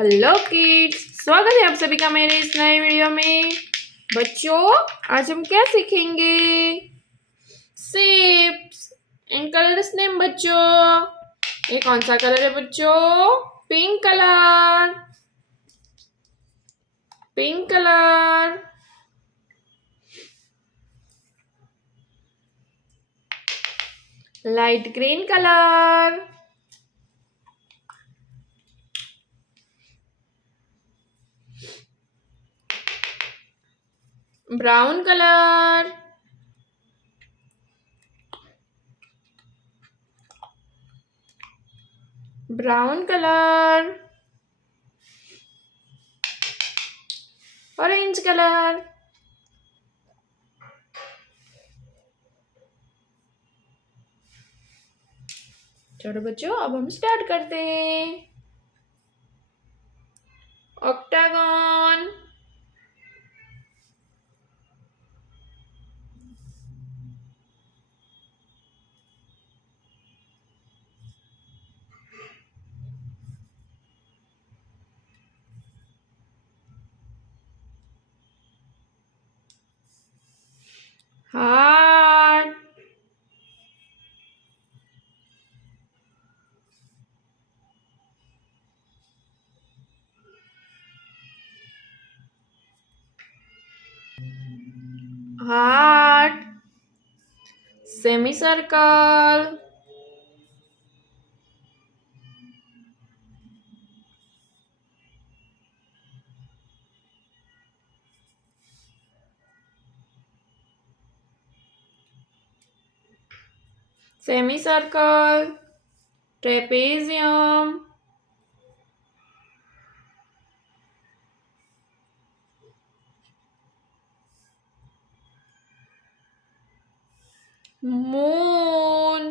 Hello kids, स्वागत है आप सभी का मेरे इस नए वीडियो में। बच्चों, आज हम क्या सीखेंगे? Shapes and colours name. बच्चों, ये कौन सा कलर है बच्चों? Pink colour. Pink colour. Light green colour. Brown colour. Brown colour. Orange colour. चलो बच्चों, अब हम स्टार्ट करते हैं। Octagon. Heart. Heart. Semi circle. Semi circle. Trapezium. Moon.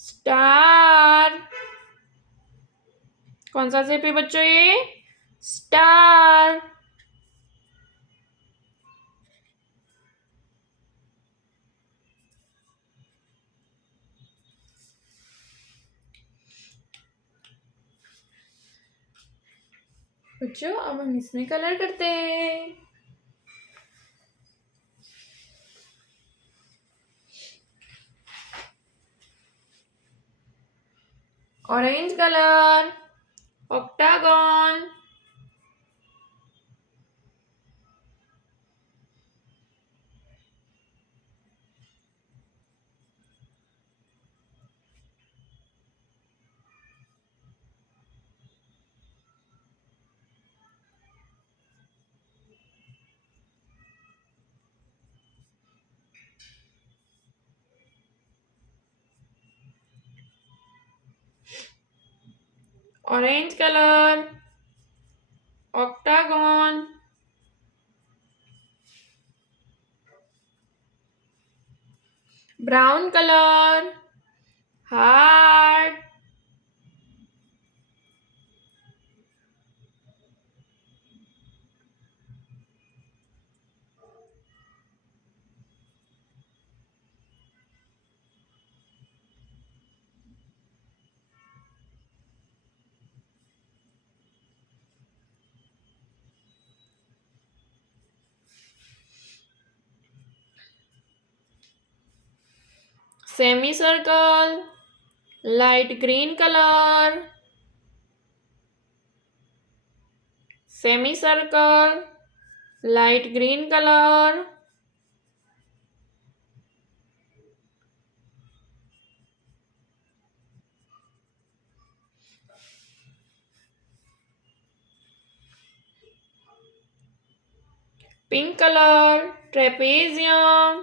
Star. कौन सा शेप है बच्चों ये? स्टार। बच्चों, अब हम इसमें कलर करते हैं। Orange colour. Octagon. Orange colour. Octagon. Brown colour. Heart. Semi circle. Light green colour. Semi circle. Light green colour. Pink colour. Trapezium.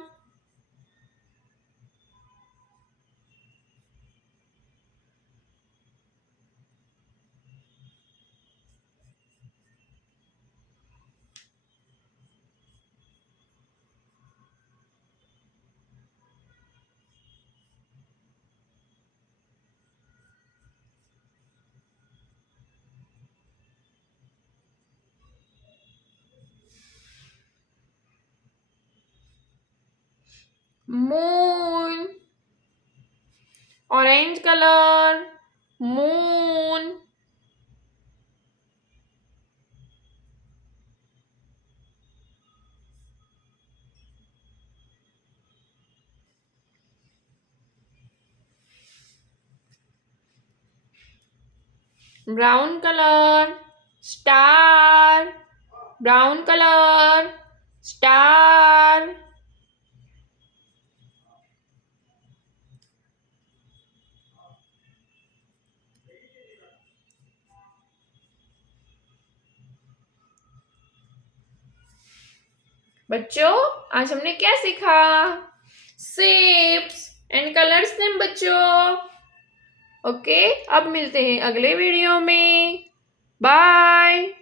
moon. Orange color, moon. Brown color, star. Brown color, star. बच्चों आज हमने क्या सीखा? Shapes and colours name बच्चों। Okay अब मिलते हैं अगले वीडियो में। बाय।